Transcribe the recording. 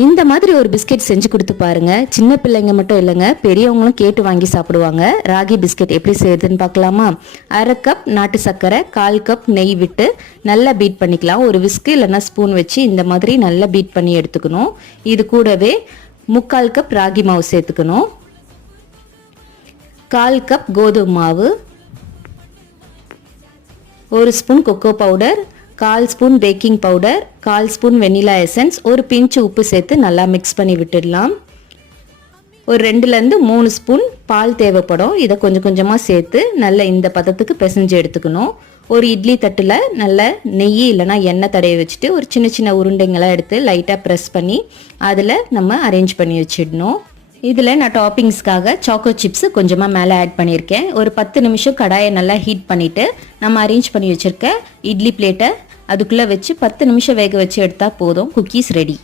இந்த மாதிரி ஒரு பிஸ்கெட் செஞ்சு கொடுத்து பாருங்க. சின்ன பிள்ளைங்க மட்டும் இல்லைங்க, பெரியவங்களும் கேட்டு வாங்கி சாப்பிடுவாங்க. ராகி பிஸ்கெட் எப்படி செய்யறதுன்னு பார்க்கலாமா? 1/2 கப் நாட்டு சர்க்கரை, 1/4 கப் நெய் விட்டு நல்லா பீட் பண்ணிக்கலாம். ஒரு விஸ்கு இல்லைன்னா ஸ்பூன் வச்சு இந்த மாதிரி நல்லா பீட் பண்ணி எடுத்துக்கணும். இது கூடவே 3/4 கப் ராகி மாவு சேர்த்துக்கணும். 1/4 கப் கோதுமை மாவு, 1 spoon cocoa powder, 1/4 spoon baking powder, 1/4 spoon vanilla essence, ஒரு பிஞ்சு உப்பு சேர்த்து நல்லா மிக்ஸ் பண்ணி விட்டுடலாம். ஒரு 2லேருந்து 3 ஸ்பூன் பால் தேவைப்படும். இதை கொஞ்சம் கொஞ்சமாக சேர்த்து நல்லா இந்த பதத்துக்கு பிசைஞ்சு எடுத்துக்கணும். ஒரு இட்லி தட்டில் நல்ல நெய் இல்லைனா எண்ணெய் தடவை வச்சுட்டு ஒரு சின்ன சின்ன உருண்டைங்களாக எடுத்து லைட்டாக ப்ரெஸ் பண்ணி அதில் நம்ம அரேஞ்ச் பண்ணி வச்சிடணும். இதில் நான் டாப்பிங்ஸ்க்காக சாக்கோ சிப்ஸ் கொஞ்சமாக மேலே ஆட் பண்ணியிருக்கேன். ஒரு 10 நிமிஷம் கடாயை நல்லா ஹீட் பண்ணிவிட்டு நம்ம அரேஞ்ச் பண்ணி வச்சுருக்க இட்லி பிளேட்டை அதுக்குள்ளே வச்சு 10 நிமிஷம் வேக வச்சு எடுத்தால் போதும். Cookies ready.